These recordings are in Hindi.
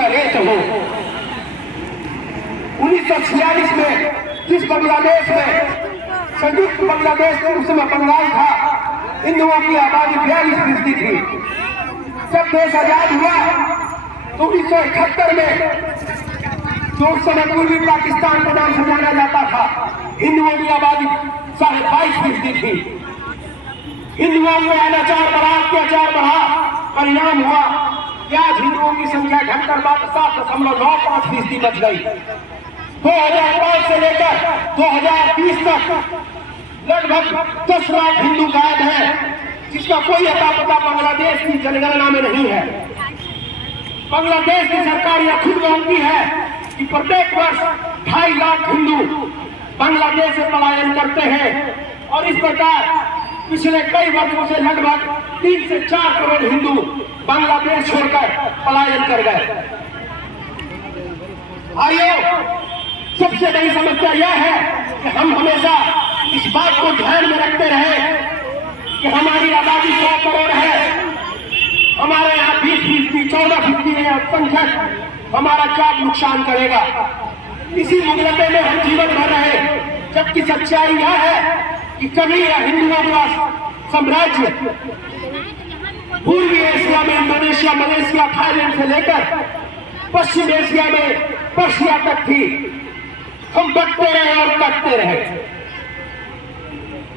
का रेत हो। 1946 में जिस बांग्लादेश में संयुक्त बांग्लादेश में उस समय बंगाल था, हिंदुओं की आबादी 42% थी। जब देश आजाद हुआ तो 1971 में जो उस समय पूर्वी पाकिस्तान के नाम से जाना जाता था, हिंदुओं की आबादी 22.5% थी। हिंदुओं को अनाचार बढ़ा, अत्याचार बढ़ा, परिणाम हुआ कि आज हिंदुओं की संख्या घटकर 7.95% बच गई। 2005 से लेकर 2020 तक लगभग 10 लाख हिंदू गायब हैं, जिसका कोई अता पता बांग्लादेश की जनगणना में नहीं है। बांग्लादेश की सरकार यह खुद मानती है कि प्रत्येक वर्ष 2.5 लाख हिंदू बांग्लादेश से पलायन करते हैं और इस प्रकार पिछले कई वर्षों से लगभग 3 से 4 करोड़ हिंदू बांग्लादेश छोड़कर पलायन कर गए। भाइयों, सबसे बड़ी समस्या यह है कि हम हमेशा इस बात को ध्यान में रखते रहे कि हमारी आबादी 100 करोड़ है, हमारे यहाँ 20% 14% अल्पसंख्यक हमारा क्या नुकसान करेगा। इसी मुगलते में हम जीवन भर रहे, जबकि सच्चाई यह है कि कभी हिंदुओं का साम्राज्य पूर्वी एशिया में इंडोनेशिया, मलेशिया, थाईलैंड से लेकर पश्चिम एशिया में पर्शिया तक थी। हम बढ़ते रहे और कटते रहे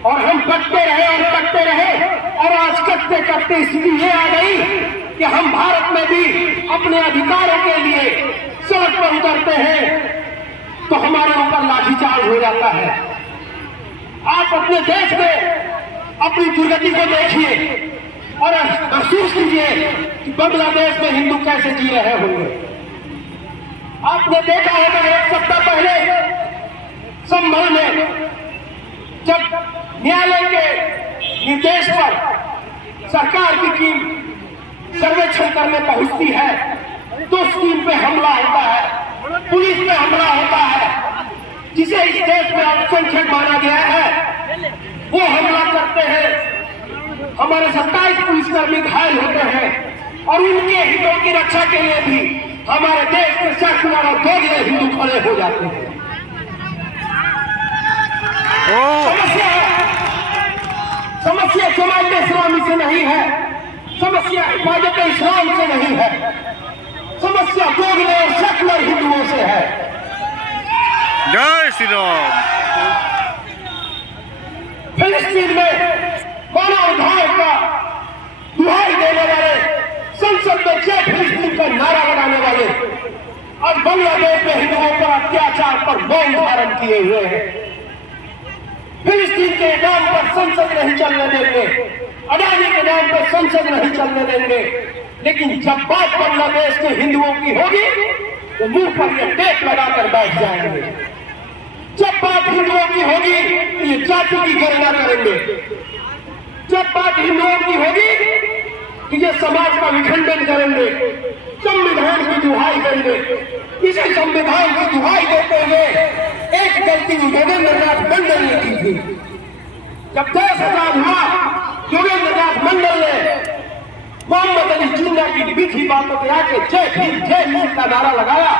और हम बढ़ते रहे और कटते रहे और आज कटते कटते स्थिति ये आ गई कि हम भारत में भी अपने अधिकारों के लिए सड़क पर उतरते हैं तो हमारे ऊपर लाठीचार्ज हो जाता है। आप अपने देश में अपनी दुर्गति को देखिए और महसूस कीजिए कि बांग्लादेश में हिंदू कैसे जी रहे होंगे। आपने देखा होगा 1 सप्ताह पहले संभल में जब न्यायालय के निर्देश पर सरकार की टीम सर्वेक्षण करने पहुंचती है तो उस टीम पे हमला होता है, पुलिस पे हमला होता है। जिसे इस देश में अल्पसंख्यक माना गया है वो हमला करते हैं। हमारे 27 पुलिसकर्मी घायल होते हैं और उनके हितों की रक्षा के लिए भी हमारे देश में सैकड़ों और दोगुने हिंदू खड़े हो जाते हैं। समस्या जमात इस्लामी से नहीं है, समस्या हिफाजत इस्लाम से नहीं है, समस्या दोगुने और सेकुलर हिंदुओं से है। जय श्री राम। फिलिस्तीन में मानवाधिकार का दुहाई देने वाले, संसद में जय फिलिस्तीन का नारा लगाने वाले आज बांग्लादेश में हिंदुओं पर अत्याचार पर मौन धारण किए हुए हैं। फिलिस्तीन के नाम पर संसद नहीं चलने देंगे, अडानी के नाम पर संसद नहीं चलने देंगे, लेकिन जब बात बांग्लादेश के हिंदुओं की होगी तो मुंह पर ये टेप लगाकर बैठ जाएंगे। जब बात हिंदुओं की होगी तो ये जाति की गणना करेंगे। जब बात हिंदुओं की होगी तो ये समाज का विखंडन करेंगे, संविधान की दुहाई देंगे। इसी संविधान की दुहाई देते हुए एक गलती योगेंद्रनाथ मंडल ने की थी। जब देश आजाद हुआ, योगेंद्रनाथ मंडल ने मोहम्मद अली जिन्ना की मीठी बातों के आके जय भीम का नारा लगाया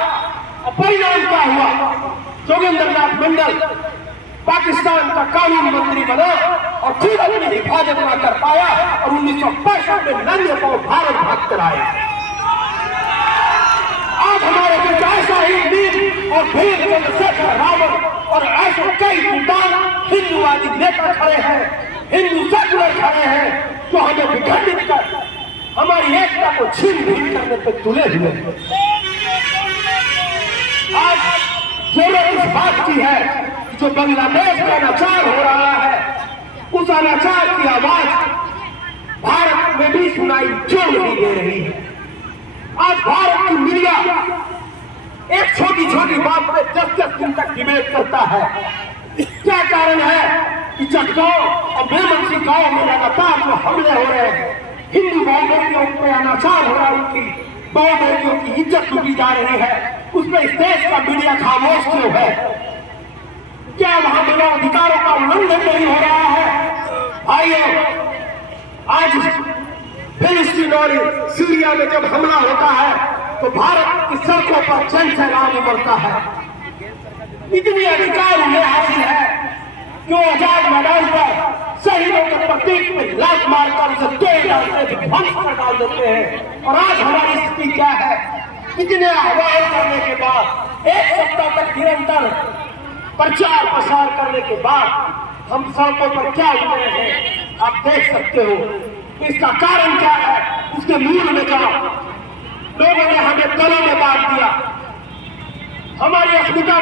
और परिणाम क्या हुआ? योगेंद्रनाथ मंडल पाकिस्तान का कानून मंत्री बना और फिर अपनी हिफाजत न कर पाया और 1965 में नंगे पांव भारत भाग कर आया। आज हमारे बीच ऐसा ही वीर और वीर चंद्रशेखर रावत और ऐसे कई विद्वान हिंदुवादी नेता खड़े हैं, हिंदू सेकुलर खड़े हैं जो हमें विखंडित कर हमारी एकता को छीन भीन करने पर तुले हुए हैं। आज जरूरत इस बात की है कि जो बांग्लादेश में अनाचार हो रहा है उस अनाचार की आवाज भारत में भी सुनाई क्यों नहीं दे रही है? आज भारत की मीडिया एक छोटी छोटी बात पे 10-10 दिन तक डिबेट करता है। क्या कारण है कि चटगांव और बेमनसी गांव में लगातार जो हमले हो रहे हैं, हिंदू भाई बेटियों पे अनाचार हो रहा है, उनकी बहु बेटियों की इज्जत लूटी जा रही है, उसमें इस देश का मीडिया खामोश क्यों है? क्या वहां मानव अधिकारों का उल्लंघन नहीं हो रहा है? भाइयों, आज फिलिस्तीन और सीरिया में जब हमला होता है तो भारत की सड़कों पर जन सैलाब उमड़ता है। इतनी अधिकार उन्हें हासिल है कि वो आजाद मैदान पर शहीदों के प्रतीक में लात मारकर उसे तोड़ डालते, ध्वंस कर डाल देते हैं। और आज हमारी स्थिति क्या है? इतने आह्वान करने के बाद, एक सप्ताह तक निरंतर प्रचार प्रसार करने के बाद हम सड़कों पर क्या उतरे हैं, आप देख सकते हो। इसका कारण क्या है? उसके मूल में क्या? लोगों ने हमें दलों में बांट दिया। हमारी अस्मिता